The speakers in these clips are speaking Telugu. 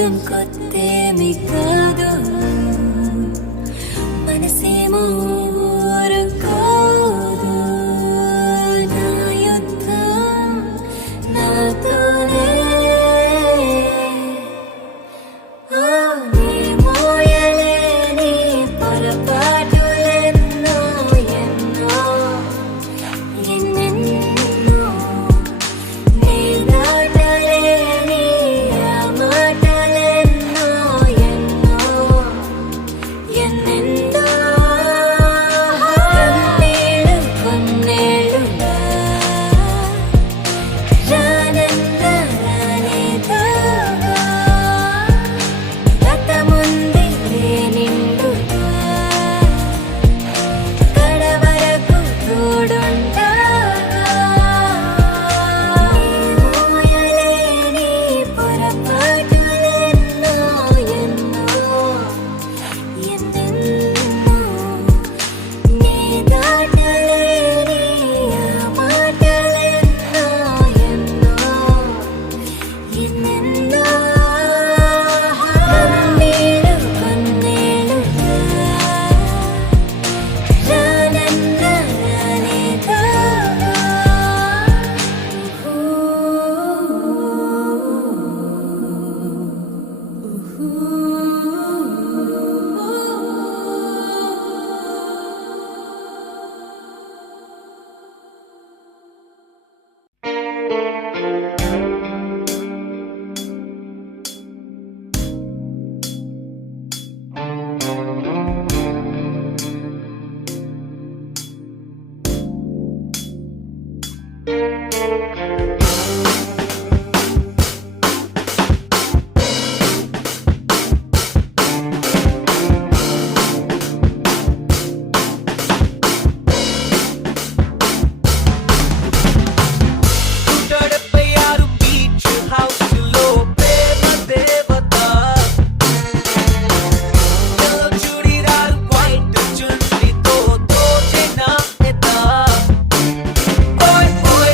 చూడటం కొత్తేమి కాదు, మనసేమో ఊరుకోదు. నా యుద్ధం నాతోనే, నీ మోయలేని పొరపాటులెన్నో ఎన్నో ఎన్నెన్నో, నీ దాటలేని ఆ మాటలెన్నో ఎన్నో ఎన్నెన్నో. కన్నీళ్ళు కొన్నేళ్ళుగా రానంత రానిదాగా, గతముంది నిండుగా కడవరకు తోడుండగా. మోయలేని పొరపాటులెన్నో ఎన్నో ఎన్నెన్నో, నీ దాటలేని ఆ మాటలెన్నో ఎన్నో ఎన్నెన్నో. కన్నీళ్ళు కొన్నేళ్ళుగా రానంత రానిదాగా. Boy, boy,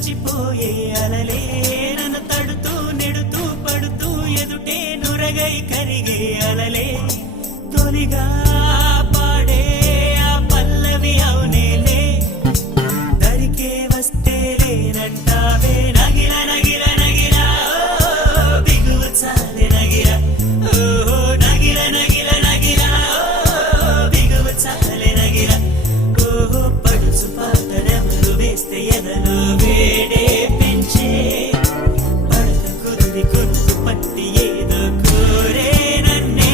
నాచిపోయే అలలే నన్ను తడుతూ నెడుతూ పడుతూ ఎదుటే నురగై కరిగే అలలే తొలిగా పాడే ఆ పల్లవి అవునేలే దరికే వస్తే లేనంటావే నగిర నగిర నగిర బిగువు చాలే నగిర ఓహో నగిర నగిర నగిర బిగువు చాలే నగిర ఓహో పడుచు పాటనెవరు వేస్తే ఎదలో వేడే పెంచే పడక కుదిరి కొనుకు పట్టి ఏదో కోరే నన్నే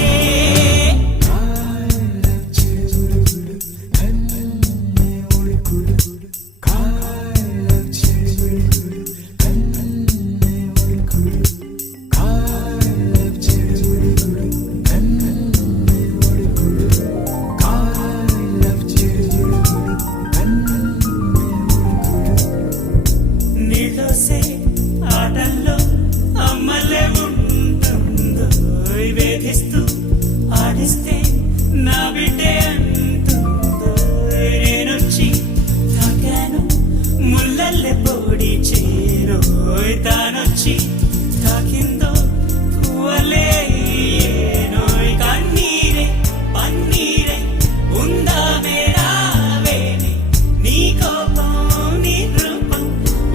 నీళ్ళోసే ఆటల్లో అమ్మలే ఉంటుందో వేధిస్తూ ఆడిస్తే నా బిడ్డే అంటుందో నేనొచ్చి తాకాను ముళ్ళల్లే పొడి చేరోయ్ తానొచ్చి తాకిందో పువ్వలే ఏనోయ్ కన్నీరే పన్నీరే ఉందా మేరావేని నీ కోపం నీ రూపం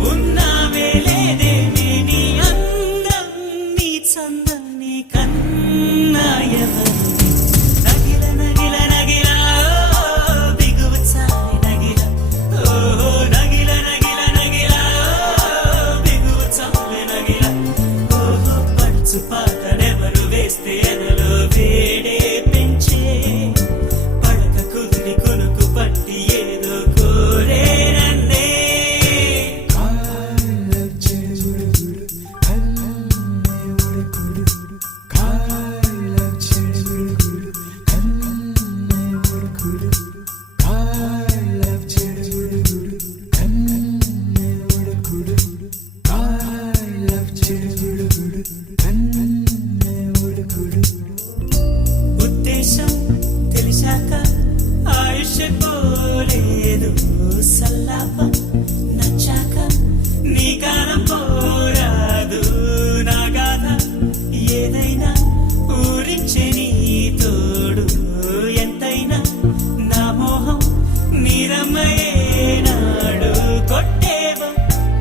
ఉన్నావే లేదేమి నీ అందం నీ చందం నీ కన్నాయవని నగిల నగిల నగిల బిగువు చాలి నగిల ఓహో నగిల నగిల నగిల బిగువు చాలి నగిల ఓహో పడుచు పాటనెవరు వేస్తే ఎదలో వేడే పెంచే పడక కుదిరి కొనుకు పట్టి ఏదో కోరే నన్నే ఉద్దేశం తెలిసాక ఆయుష్ పోలేదు సల్లాపం నచ్చాక నీ కాలం పోరాదు నా గాథ ఏదైనా ఊరించే నీ తోడు ఎంతైనా నా మోహం నీరమయ్యేనాడు కొట్టేవో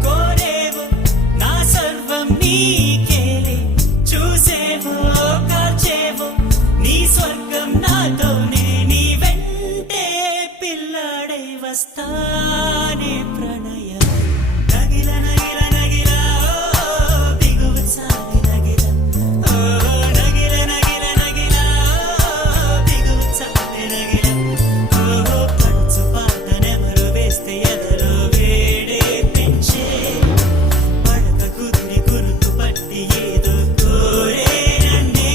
కోరేవో నా సర్వం నీకేలే చూసేవో కాల్చేవో నీ స్వర్గం నాతోనే నీ వెంటే పిల్లాడై వస్తానే ప్రణయం నగిల నగిల నగిల బిగువు చాలి నగిల ఓ నగిల నగిల నగిల బిగువు చాలి నగిల ఓ పడుచు పాటనెవరు వేస్తే ఎదలో వేడే పెంచే పడక కుదిరి కురుకు పట్టి ఏదో కోరే నన్నే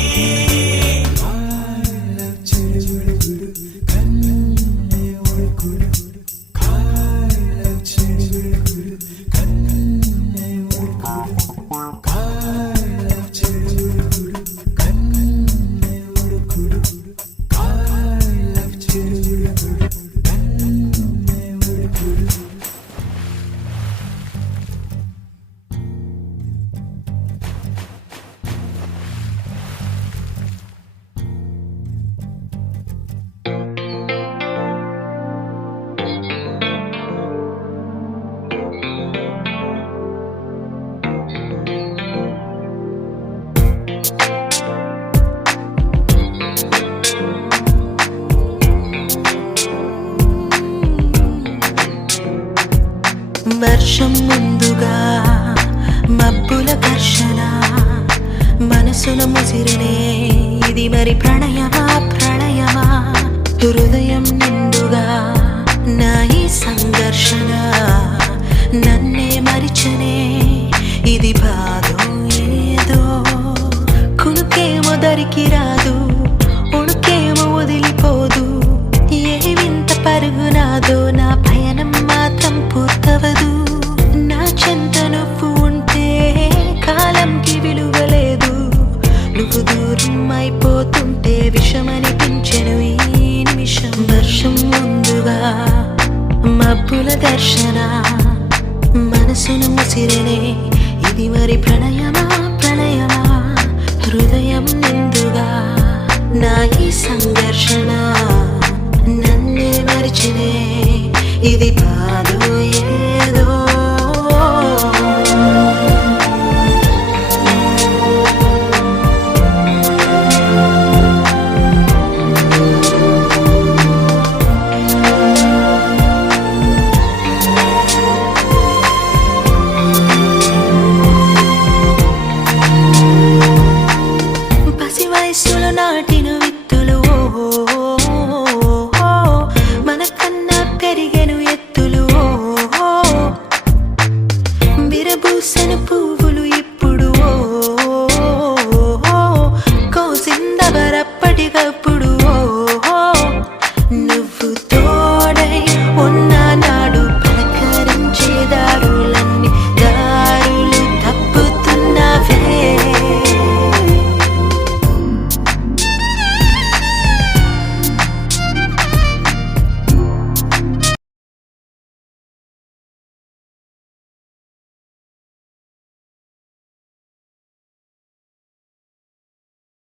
వర్షం ముందుగా మబ్బుల ఘర్షణ మనసుల ముసిరినే ఇది మరి ప్రణయమా ప్రణయమా హృదయం నిండుగా నా ఈ సంఘర్షణ నన్నే మరిచనే ఇది బాధో ఏదో కునుకేమో దరికి రాదు ఉణుకేమో వదిలిపోదు ఏ వింత పరుగునాదో నా పయనం మాత్రం పూర్తవదు నా చెంత నువ్వు ఉంటే కాలంకి విలువలేదు నువ్వు దూరం అయిపోతుంటే విషమనిపించెను ఈ నిమిషం వర్షం ముందుగా మబ్బుల దర్శన మన మనసును ముసిరనే ఇది మరి ప్రణయమా ప్రణయమా హృదయం నిండుగా నా ఈ సంఘర్షణ నన్నే మరిచినే ఇది బాధోయే